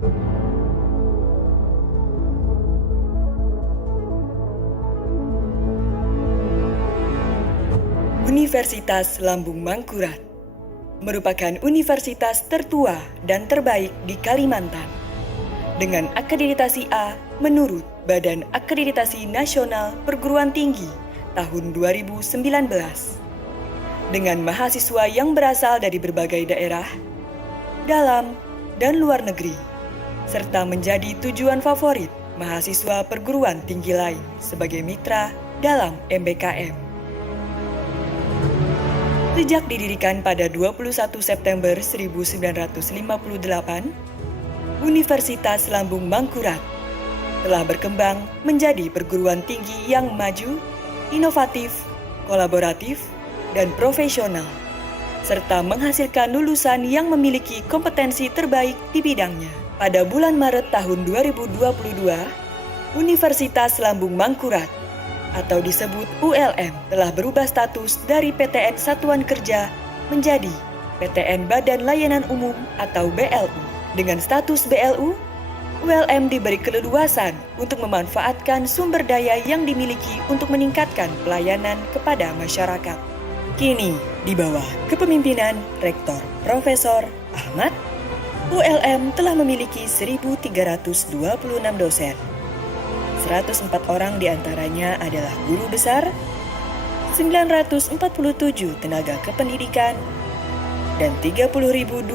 Universitas Lambung Mangkurat merupakan universitas tertua dan terbaik di Kalimantan dengan akreditasi A menurut Badan Akreditasi Nasional Perguruan Tinggi tahun 2019 dengan mahasiswa yang berasal dari berbagai daerah, dalam dan luar negeri, serta menjadi tujuan favorit mahasiswa perguruan tinggi lain sebagai mitra dalam MBKM. Sejak didirikan pada 21 September 1958, Universitas Lambung Mangkurat telah berkembang menjadi perguruan tinggi yang maju, inovatif, kolaboratif, dan profesional, serta menghasilkan lulusan yang memiliki kompetensi terbaik di bidangnya. Pada bulan Maret tahun 2022, Universitas Lambung Mangkurat atau disebut ULM telah berubah status dari PTN Satuan Kerja menjadi PTN Badan Layanan Umum atau BLU. Dengan status BLU, ULM diberi keleluasan untuk memanfaatkan sumber daya yang dimiliki untuk meningkatkan pelayanan kepada masyarakat. Kini, di bawah kepemimpinan Rektor Profesor Ahmad, ULM telah memiliki 1.326 dosen. 104 orang diantaranya adalah guru besar, 947 tenaga kependidikan, dan 30.298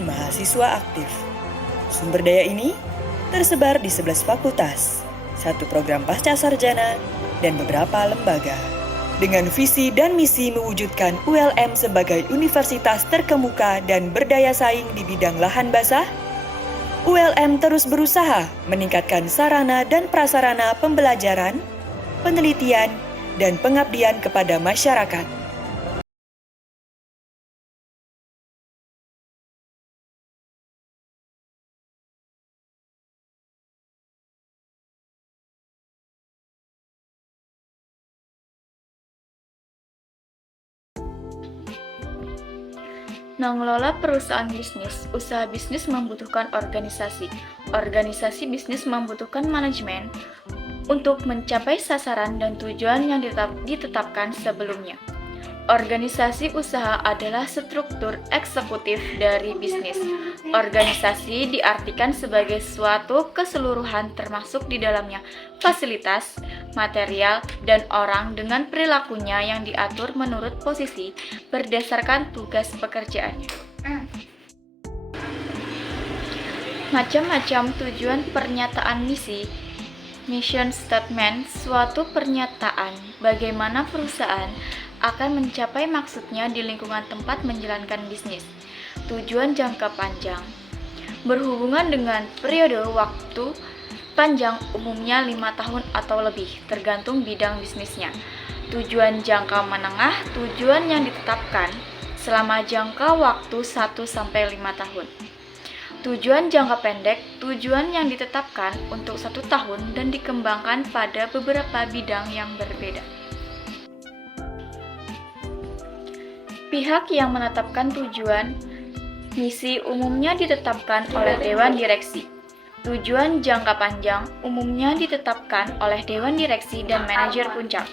mahasiswa aktif. Sumber daya ini tersebar di 11 fakultas, 1 program pasca sarjana, dan beberapa lembaga. Dengan visi dan misi mewujudkan ULM sebagai universitas terkemuka dan berdaya saing di bidang lahan basah, ULM terus berusaha meningkatkan sarana dan prasarana pembelajaran, penelitian, dan pengabdian kepada masyarakat. Mengelola perusahaan bisnis, usaha bisnis membutuhkan organisasi. Organisasi bisnis membutuhkan manajemen untuk mencapai sasaran dan tujuan yang ditetapkan sebelumnya. Organisasi usaha adalah struktur eksekutif dari bisnis. Organisasi diartikan sebagai suatu keseluruhan termasuk di dalamnya fasilitas, material, dan orang dengan perilakunya yang diatur menurut posisi berdasarkan tugas pekerjaannya. Macam-macam tujuan pernyataan misi. Mission statement, suatu pernyataan bagaimana perusahaan akan mencapai maksudnya di lingkungan tempat menjalankan bisnis. Tujuan jangka panjang berhubungan dengan periode waktu panjang, umumnya 5 tahun atau lebih, tergantung bidang bisnisnya. Tujuan jangka menengah, tujuan yang ditetapkan selama jangka waktu 1-5 tahun. Tujuan jangka pendek, tujuan yang ditetapkan untuk 1 tahun dan dikembangkan pada beberapa bidang yang berbeda. Pihak yang menetapkan tujuan misi umumnya ditetapkan oleh Dewan Direksi. Tujuan jangka panjang umumnya ditetapkan oleh Dewan Direksi dan Manajer Puncak.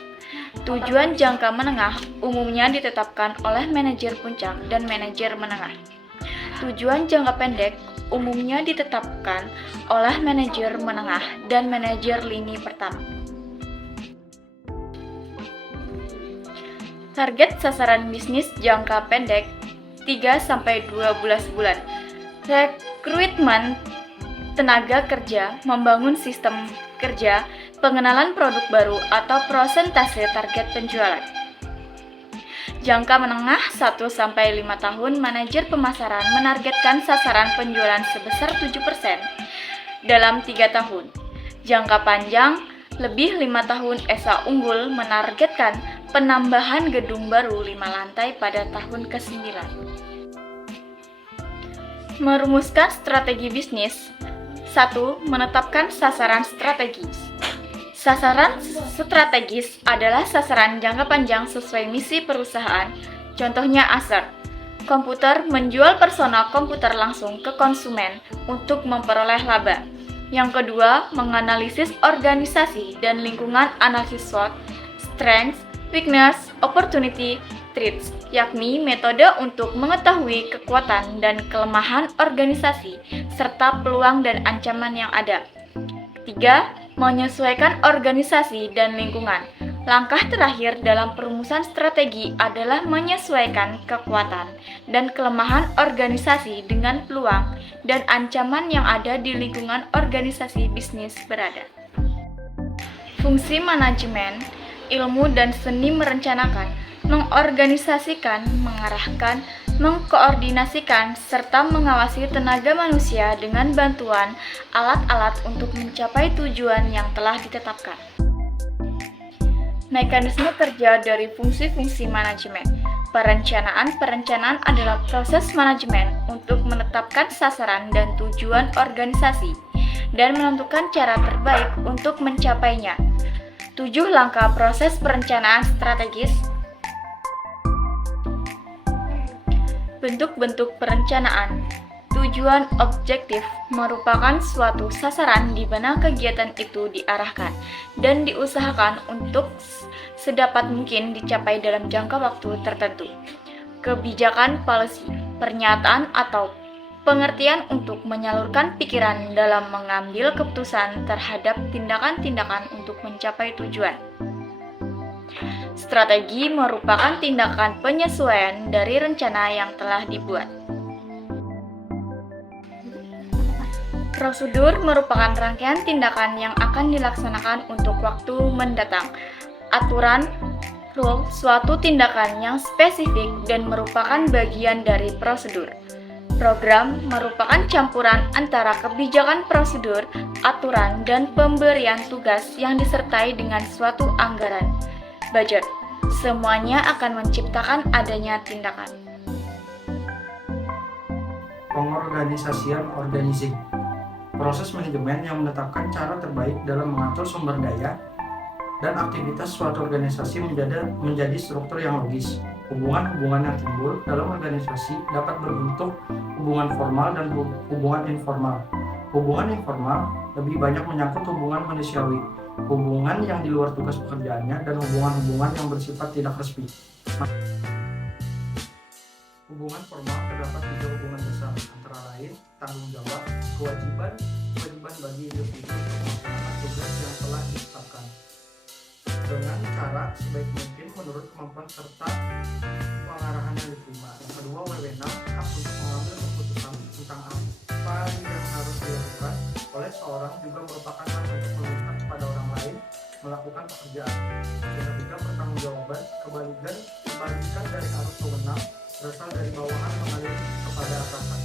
Tujuan jangka menengah umumnya ditetapkan oleh Manajer Puncak dan Manajer Menengah. Tujuan jangka pendek umumnya ditetapkan oleh Manajer Menengah dan Manajer Lini Pertama. Target sasaran bisnis jangka pendek 3-12 bulan. Rekrutmen tenaga kerja, membangun sistem kerja, pengenalan produk baru atau persentase target penjualan. Jangka menengah 1-5 tahun, manajer pemasaran menargetkan sasaran penjualan sebesar 7% dalam 3 tahun. Jangka panjang lebih 5 tahun, Esa Unggul menargetkan penambahan gedung baru 5 lantai pada tahun ke-9. Merumuskan strategi bisnis. 1. Menetapkan sasaran strategis. Sasaran strategis adalah sasaran jangka panjang sesuai misi perusahaan, contohnya ASER. komputer menjual personal komputer langsung ke konsumen untuk memperoleh laba. Yang kedua, menganalisis organisasi dan lingkungan, analisis SWOT, strengths, weakness, opportunity, threats, yakni metode untuk mengetahui kekuatan dan kelemahan organisasi serta peluang dan ancaman yang ada. Ketiga, menyesuaikan organisasi dan lingkungan. Langkah terakhir dalam perumusan strategi adalah menyesuaikan kekuatan dan kelemahan organisasi dengan peluang dan ancaman yang ada di lingkungan organisasi bisnis berada. Fungsi manajemen, ilmu dan seni merencanakan, mengorganisasikan, mengarahkan, mengkoordinasikan, serta mengawasi tenaga manusia dengan bantuan alat-alat untuk mencapai tujuan yang telah ditetapkan. Mekanisme kerja dari fungsi-fungsi manajemen. Perencanaan adalah proses manajemen untuk menetapkan sasaran dan tujuan organisasi dan menentukan cara terbaik untuk mencapainya. 7 langkah proses perencanaan strategis. Bentuk-bentuk perencanaan. Tujuan objektif merupakan suatu sasaran di mana kegiatan itu diarahkan dan diusahakan untuk sedapat mungkin dicapai dalam jangka waktu tertentu. Kebijakan policy, pernyataan atau pengertian untuk menyalurkan pikiran dalam mengambil keputusan terhadap tindakan-tindakan untuk mencapai tujuan. Strategi merupakan tindakan penyesuaian dari rencana yang telah dibuat. Prosedur merupakan rangkaian tindakan yang akan dilaksanakan untuk waktu mendatang. Aturan, rule, suatu tindakan yang spesifik dan merupakan bagian dari prosedur. Program merupakan campuran antara kebijakan prosedur, aturan, dan pemberian tugas yang disertai dengan suatu anggaran. Budget, semuanya akan menciptakan adanya tindakan. Pengorganisasian organizing. Proses manajemen yang menetapkan cara terbaik dalam mengatur sumber daya dan aktivitas suatu organisasi menjadi struktur yang logis. Hubungan-hubungan yang timbul dalam organisasi dapat berbentuk hubungan formal dan hubungan informal. Hubungan informal lebih banyak menyangkut hubungan manusiawi, hubungan yang di luar tugas pekerjaannya, dan hubungan-hubungan yang bersifat tidak resmi. Hubungan formal terdapat 3 hubungan besar, antara lain tanggung jawab, kewajiban bagi individu untuk melaksanakan tugas yang telah ditetapkan dengan cara sebaik mungkin menurut kemampuan serta pengarahan yang diterima. Yang kedua, wewenang, hak untuk mengambil keputusan tentang apa yang harus dilakukan oleh seorang juga merupakan hak untuk meminta kepada orang lain melakukan pekerjaan. Yang ketiga, pertanggungjawaban, kebalikan dari arus wewenang berasal dari bawahan mengalir kepada atasan.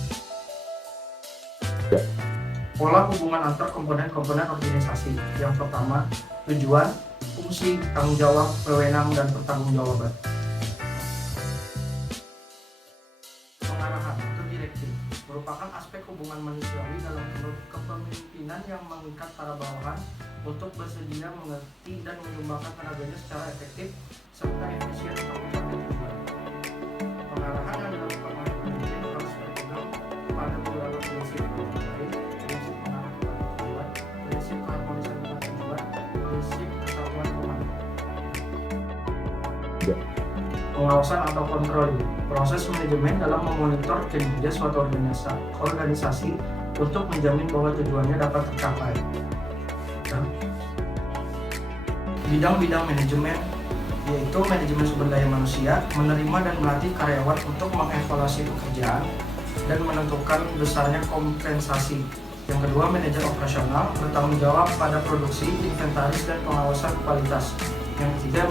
Pola hubungan antar komponen-komponen organisasi. Yang pertama, tujuan, fungsi, tanggung jawab, wewenang, dan pertanggungjawaban. Pengarahan atau direksi merupakan aspek hubungan manusiawi dalam kepemimpinan yang mengikat para bawahan untuk bersedia mengerti dan menyumbangkan tenaganya secara efektif serta efisien untuk mencapai tujuan. Pengarahan yang dilakukan oleh pemimpin harus berpegang pada beberapa prinsip, prinsip pengarahan tujuan, prinsip keharmonisan tujuan, prinsip kesatuan komando. Pengawasan atau kontrol, proses manajemen dalam memonitor kinerja suatu organisasi untuk menjamin bahwa tujuannya dapat tercapai. Bidang-bidang manajemen yaitu manajemen sumber daya manusia, menerima dan melatih karyawan untuk mengevaluasi pekerjaan dan menentukan besarnya kompensasi. Yang kedua, manajer operasional, bertanggung jawab pada produksi, inventaris, dan pengawasan kualitas. Yang ketiga,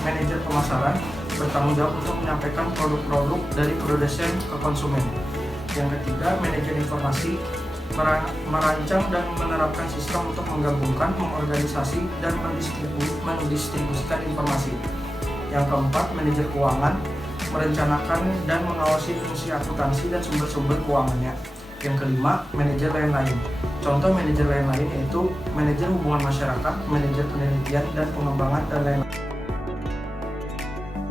manajer pemasaran, bertanggung jawab untuk menyampaikan produk-produk dari produsen ke konsumen. Yang ketiga, manajer informasi, merancang dan menerapkan sistem untuk menggabungkan, mengorganisasi, dan mendistribusikan informasi. Yang keempat, manajer keuangan, merencanakan dan mengawasi fungsi akuntansi dan sumber-sumber keuangannya. Yang kelima, manajer lain-lain. Contoh manajer lain-lain yaitu manajer hubungan masyarakat, manajer penelitian dan pengembangan, dan lain-lain.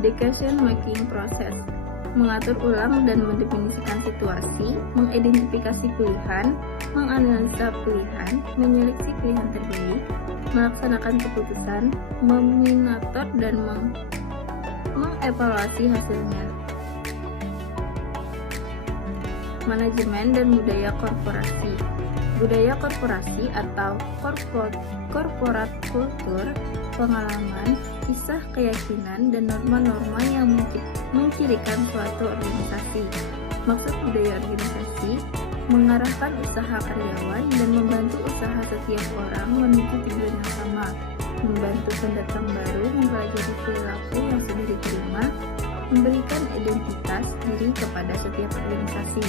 Decision making process. mengatur ulang dan mendefinisikan situasi, mengidentifikasi pilihan, menganalisa pilihan, menyeleksi pilihan terbaik, melaksanakan keputusan, memonitor dan mengevaluasi hasilnya. Manajemen dan budaya korporasi. Budaya korporasi atau corporate culture, pengalaman, kisah keyakinan, dan norma-norma yang mencirikan suatu organisasi. Maksud budaya organisasi mengarahkan usaha karyawan dan membantu usaha setiap orang menuju tujuan yang sama, membantu pendatang baru mempelajari perilaku yang sudah diterima, memberikan identitas diri kepada setiap organisasi.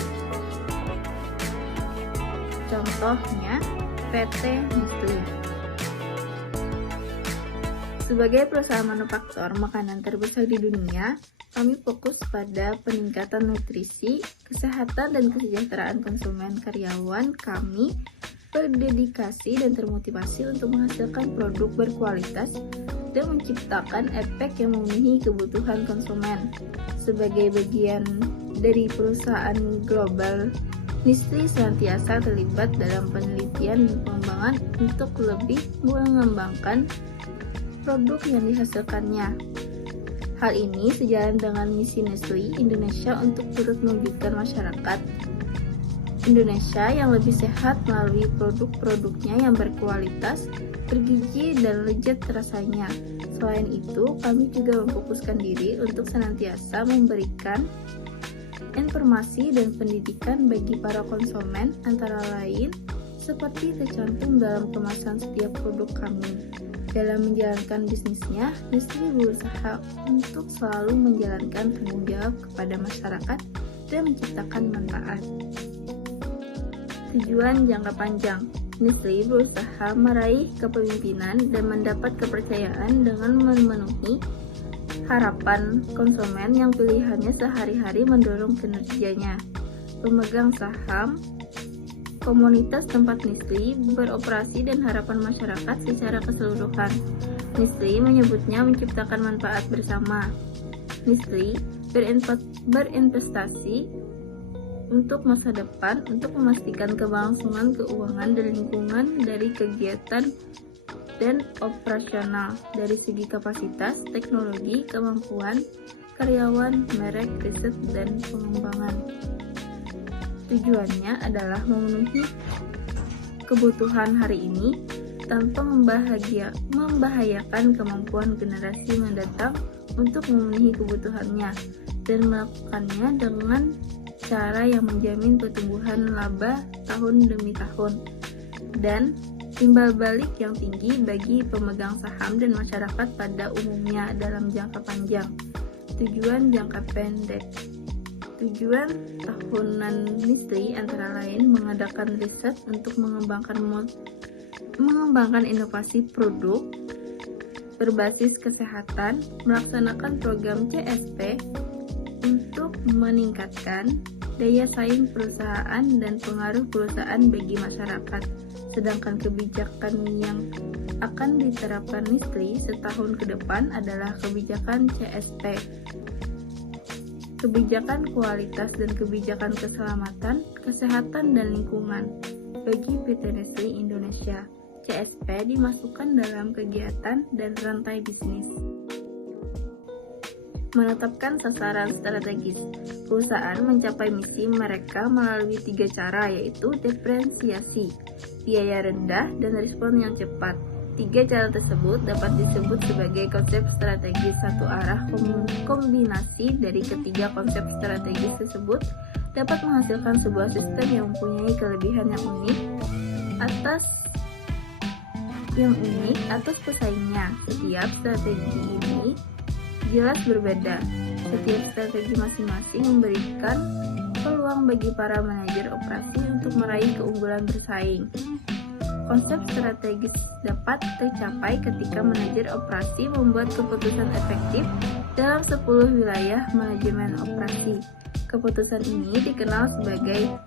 Contohnya, PT Nestle. Sebagai perusahaan manufaktur makanan terbesar di dunia, kami fokus pada peningkatan nutrisi, kesehatan, dan kesejahteraan konsumen. Karyawan kami berdedikasi dan termotivasi untuk menghasilkan produk berkualitas dan menciptakan efek yang memenuhi kebutuhan konsumen. Sebagai bagian dari perusahaan global, Nestle senantiasa terlibat dalam penelitian dan pengembangan untuk lebih mengembangkan produk yang dihasilkannya. Hal ini sejalan dengan misi Nestle Indonesia untuk turut mewujudkan masyarakat Indonesia yang lebih sehat melalui produk-produknya yang berkualitas, bergizi, dan lezat rasanya. Selain itu, kami juga memfokuskan diri untuk senantiasa memberikan informasi dan pendidikan bagi para konsumen, antara lain seperti tercantum dalam kemasan setiap produk kami. Dalam menjalankan bisnisnya, Nestle berusaha untuk selalu menjalankan tanggung jawab kepada masyarakat dan menciptakan manfaat. Tujuan jangka panjang. Nestle berusaha meraih kepemimpinan dan mendapat kepercayaan dengan memenuhi harapan konsumen yang pilihannya sehari-hari mendorong kinerjanya. Pemegang saham komunitas tempat Nestle beroperasi dan harapan masyarakat secara keseluruhan. Nestle menyebutnya menciptakan manfaat bersama. Nestle berinvestasi untuk masa depan untuk memastikan keberlangsungan keuangan dan lingkungan dari kegiatan dan operasional dari segi kapasitas, teknologi, kemampuan, karyawan, merek, riset, dan pengembangan. Tujuannya adalah memenuhi kebutuhan hari ini tanpa membahayakan kemampuan generasi mendatang untuk memenuhi kebutuhannya dan melakukannya dengan cara yang menjamin pertumbuhan laba tahun demi tahun dan timbal balik yang tinggi bagi pemegang saham dan masyarakat pada umumnya dalam jangka panjang. Tujuan jangka pendek. Tujuan tahunan Nestle antara lain mengadakan riset untuk mengembangkan inovasi produk berbasis kesehatan, melaksanakan program CSP untuk meningkatkan daya saing perusahaan dan pengaruh perusahaan bagi masyarakat. Sedangkan kebijakan yang akan diterapkan Nestle setahun ke depan adalah kebijakan CSP, kebijakan kualitas dan kebijakan keselamatan, kesehatan, dan lingkungan bagi PT Nestle Indonesia. CSP dimasukkan dalam kegiatan dan rantai bisnis. Menetapkan sasaran strategis. Perusahaan mencapai misi mereka melalui 3 cara, yaitu diferensiasi, biaya rendah, dan respon yang cepat. 3 cara tersebut dapat disebut sebagai konsep strategis satu arah. Kombinasi dari ketiga konsep strategis tersebut dapat menghasilkan sebuah sistem yang mempunyai kelebihan yang unik atas pesaingnya. Setiap strategi ini jelas berbeda. Setiap strategi masing-masing memberikan peluang bagi para manajer operasi untuk meraih keunggulan bersaing. Konsep strategis dapat tercapai ketika manajer operasi membuat keputusan efektif dalam 10 wilayah manajemen operasi. Keputusan ini dikenal sebagai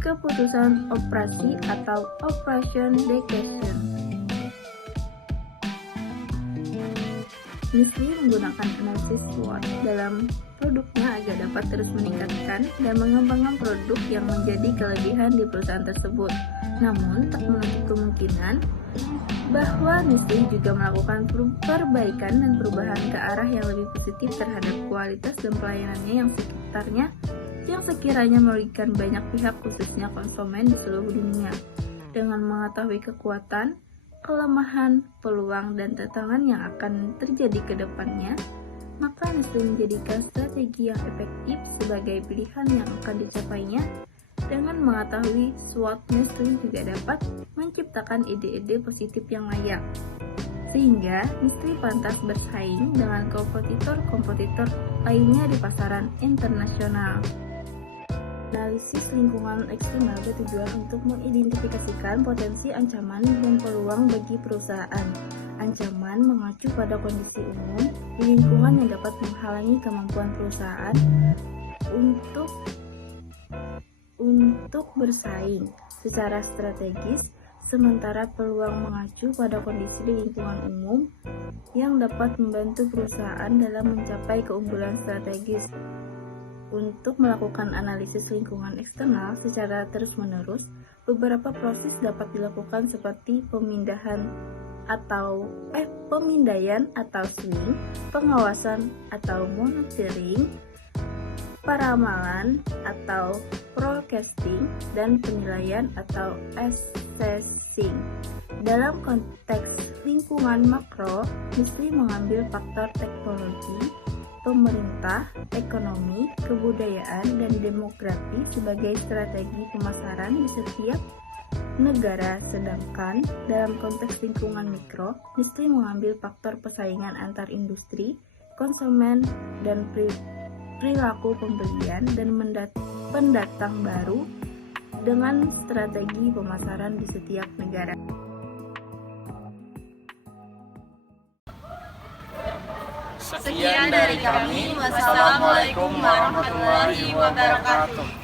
keputusan operasi atau operation decision. Nestlé menggunakan analisis SWOT dalam produknya agar dapat terus meningkatkan dan mengembangkan produk yang menjadi kelebihan di perusahaan tersebut. Namun, tak menutup kemungkinan bahwa Nestlé juga melakukan perbaikan dan perubahan ke arah yang lebih positif terhadap kualitas dan pelayanannya yang sekiranya merugikan banyak pihak, khususnya konsumen di seluruh dunia. Dengan mengetahui kekuatan, kelemahan, peluang, dan tantangan yang akan terjadi ke depannya, maka Nestlé menjadikan strategi yang efektif sebagai pilihan yang akan dicapainya. Dengan mengetahui SWOT, Nestlé juga dapat menciptakan ide-ide positif yang layak, sehingga Nestlé pantas bersaing dengan kompetitor lainnya di pasaran internasional. Analisis lingkungan eksternal bertujuan untuk mengidentifikasikan potensi ancaman dan peluang bagi perusahaan. Ancaman mengacu pada kondisi umum di lingkungan yang dapat menghalangi kemampuan perusahaan untuk bersaing secara strategis, sementara peluang mengacu pada kondisi di lingkungan umum yang dapat membantu perusahaan dalam mencapai keunggulan strategis. Untuk melakukan analisis lingkungan eksternal secara terus-menerus, beberapa proses dapat dilakukan seperti pemindaian atau swing, pengawasan atau monitoring, paramalan atau forecasting, dan penilaian atau assessing. Dalam konteks lingkungan makro, Nestlé mengambil faktor teknologi, pemerintah, ekonomi, kebudayaan, dan demografi sebagai strategi pemasaran di setiap negara, sedangkan dalam konteks lingkungan mikro, Nestlé mengambil faktor persaingan antar industri, konsumen, dan perilaku pembelian dan pendatang baru dengan strategi pemasaran di setiap negara. Sekian dari kami. Wassalamualaikum warahmatullahi wabarakatuh.